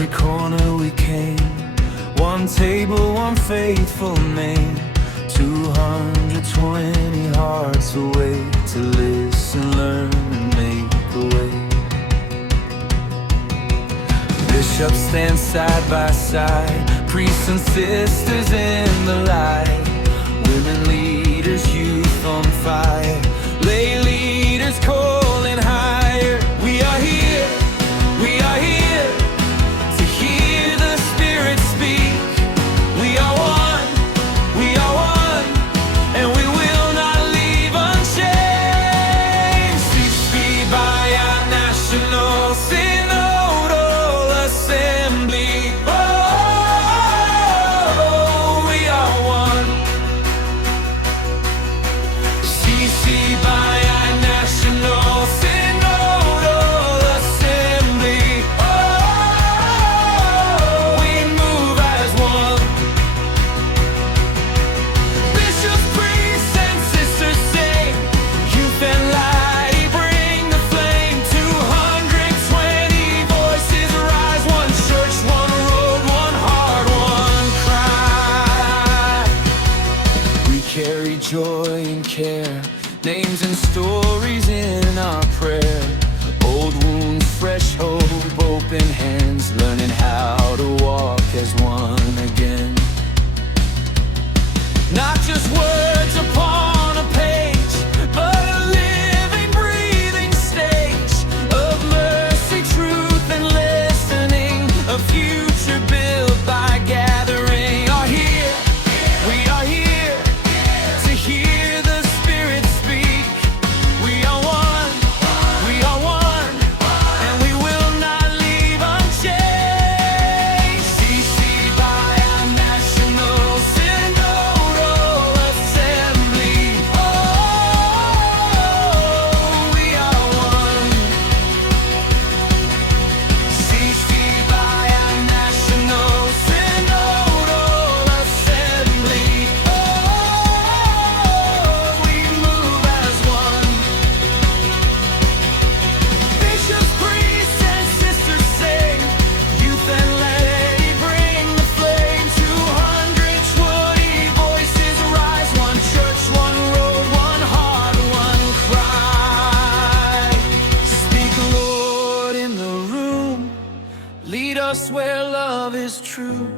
every corner we came. One table, one faithful name. 220 hearts awake to listen, learn, and make a way. Bishops stand side by side, priests and sisters in the light. Women leaders, youth on fire, lay leaders calling higher. We are here to hear the Spirit speak. We are one, and we will not leave unchanged. CCBI, our national Synodal Assembly. Oh, we are one. CCBI, our national Synodal Assembly. Oh, we move as one. Bishops, priests, and sisters sing. Youth and light bring the flame. 220 voices rise. One church, one road, one heart, one cry. We carry joy and care, names and stories in our prayer. Old wounds, fresh hope, open hands, learning how to walk as one again. Not just words upon a page, but a living, breathing stage of mercy, truth, and listening. A future built by gathering. We are here to hear the Spirit speak. We are one, and we will not leave unchanged. CCBI, our national Synodal Assembly. Oh, we are one. CCBI, our national Synodal Assembly. Oh, we move as one. Bishops, priests, and sisters sing. Youth and lay bring the flame. 220 voices rise. One church, one road, one heart, one cry. Speak, Lord, in the room. Lead us where love is true.